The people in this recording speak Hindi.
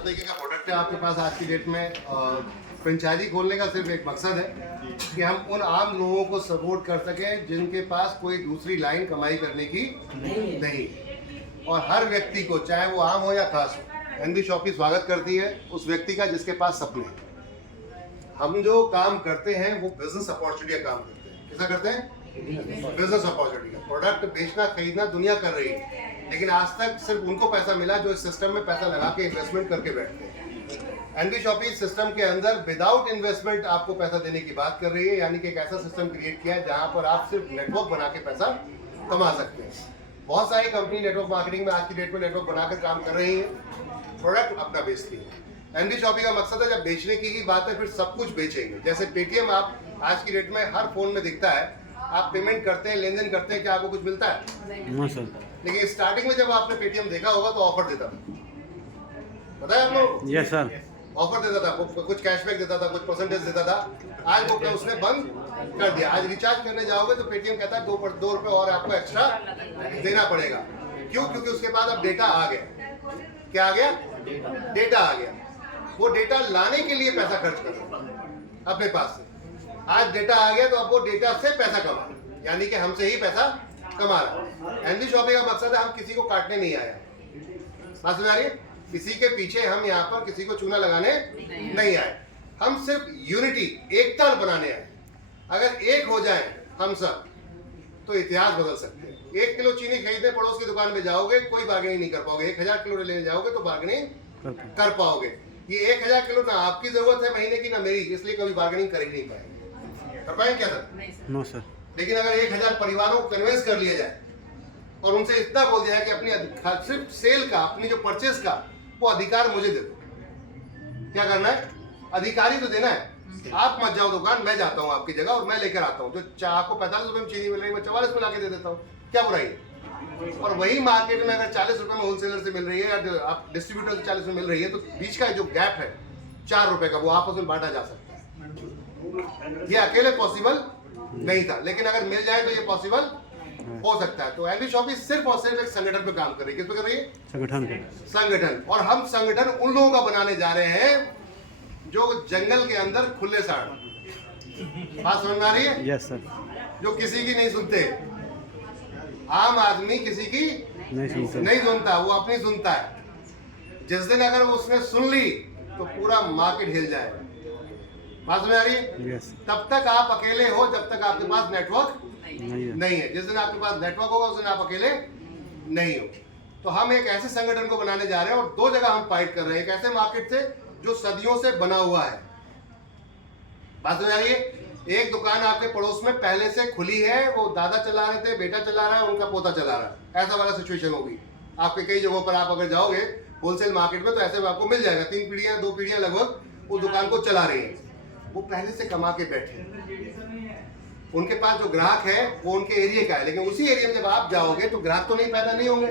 तरीके का प्रोडक्ट है आपके पास आज की डेट में। फ्रेंचाइजी खोलने का सिर्फ एक मकसद है कि हम उन आम लोगों को सपोर्ट कर सकें जिनके पास कोई दूसरी लाइन कमाई करने की नहीं, और हर व्यक्ति को, चाहे वो आम हो या खास हो, एनबी शॉपी स्वागत करती है उस व्यक्ति का जिसके पास सपने हैं। हम जो काम करते हैं वो बिजनेस अपॉर्चुनिटी का काम करते हैं। कैसा करते हैं? बिजनेस अपॉर्चुनिटी का। प्रोडक्ट बेचना खरीदना दुनिया कर रही है, लेकिन आज तक सिर्फ उनको पैसा मिला जो इस सिस्टम में पैसा लगा के इन्वेस्टमेंट करके बैठते हैं। एनबी शॉपी सिस्टम के अंदर विदाउट इन्वेस्टमेंट आपको पैसा देने की बात कर रही है, यानी कि एक ऐसा सिस्टम क्रिएट किया है जहां पर आप सिर्फ नेटवर्क बना के पैसा कमा सकते हैं। बहुत सारी कंपनी नेटवर्क मार्केटिंग में आज की डेट में नेटवर्क बनाकर काम कर रही है, प्रोडक्ट अपना बेचती है। एनबी शॉपी का मकसद है जब बेचने की ही बात है फिर सब कुछ बेचेंगे। जैसे पेटीएम आप आज की डेट में हर फोन में दिखता है, आप पेमेंट करते हैं, लेन देन करते हैं, क्या आपको कुछ मिलता है? नहीं। लेकिन स्टार्टिंग में जब आपने पेटीएम देखा होगा तो ऑफर देता था, पता है आप लोग? Yes sir. ऑफर देता था, कुछ कैशबैक देता था, कुछ परसेंटेज देता था। आज वो उसने बंद कर दिया। आज रिचार्ज करने जाओगे तो पेटीएम कहता है 2 रुपए और आपको एक्स्ट्रा देना पड़ेगा। क्यों? क्योंकि उसके बाद अब डेटा आ गया। क्या आ गया? डेटा आ गया। वो डेटा लाने के लिए पैसा खर्च कर रहा है अपने पास से। आज डेटा आ गया तो अब वो डेटा से पैसा कमा रहा है, यानी कि हमसे ही पैसा कमा रहा है। एनबी शॉपी का मकसद है हम किसी को काटने नहीं आए। बात समझ आ रही है? किसी के पीछे हम यहाँ पर किसी को चूना लगाने नहीं आए। हम सिर्फ यूनिटी, एकता बनाने आए। अगर एक हो जाए हम सब तो इतिहास बदल सकते हैं। 1 किलो चीनी खरीदने पड़ोस की दुकान में जाओगे, कोई बार्गेनिंग नहीं कर पाओगे। 1000 किलो लेने जाओगे तो बार्गेनिंग कर पाओगे। ये 1000 किलो ना आपकी जरूरत है महीने की ना मेरी, इसलिए कभी बार्गेनिंग कर ही नहीं पाएंगे। कर पाएंगे क्या सर? No sir. लेकिन अगर 1000 परिवारों को कन्विंस कर लिया जाए और उनसे इतना बोल दिया है कि अपनी सिर्फ सेल का, अपनी जो परचेज का वो अधिकार मुझे दे दो। क्या करना है? अधिकारी तो देना है। आप मत जाओ दुकान, मैं जाता हूँ आपकी जगह और मैं लेकर आता हूँ। जो आपको 45 रुपए में चीनी मिल रही है मैं 44 में लाके दे देता हूँ। क्या बुराई है? और वही मार्केट में अगर 40 रुपए में होलसेलर से मिल रही है या आप डिस्ट्रीब्यूटर से 40 में मिल रही है, तो बीच का जो गैप है 4 रुपए का, वो आपस में बांटा जा सकता है। ये अकेले पॉसिबल नहीं था, लेकिन अगर मिल जाए तो ये पॉसिबल हो सकता है। तो एनबी शॉपी सिर्फ और सिर्फ एक संगठन पे काम कर रही है। किस पे कर रही है? संगठन। और हम संगठन उन लोगों का बनाने जा रहे हैं जो जंगल के अंदर खुले साड़। बात समझ में आ रही है? Yes sir. जो किसी की नहीं सुनते। आम आदमी किसी की नहीं सुनता, वो अपनी सुनता है। जिस दिन अगर वो उसने सुन ली तो पूरा मार्केट हिल जाएगा। बात समझ आ रही है? यस। तब तक आप अकेले हो जब तक आपके पास नेटवर्क नहीं है। जिस दिन आपके पास नेटवर्क होगा उस दिन आप अकेले नहीं हो। तो हम एक ऐसे संगठन को बनाने जा रहे हैं और 2 जगह हम फाइट कर रहे हैं। एक ऐसे मार्केट से जो सदियों से बना हुआ है। बात समझ आ रही है? एक दुकान आपके पड़ोस में पहले से खुली है, वो दादा चला रहे थे, बेटा चला रहा है, उनका पोता चला रहा है। ऐसा वाला सिचुएशन होगी आपके। कई जगहों पर आप अगर जाओगे होलसेल मार्केट में तो ऐसे आपको मिल जाएगा। 3 पीढ़ियां 2 पीढ़ियां लगभग उस दुकान को चला रही है। वो पहले से कमा के बैठे, उनके पास जो ग्राहक है वो उनके एरिया का है, लेकिन उसी एरिया में जब आप जाओगे तो ग्राहक तो नहीं पैदा नहीं होंगे।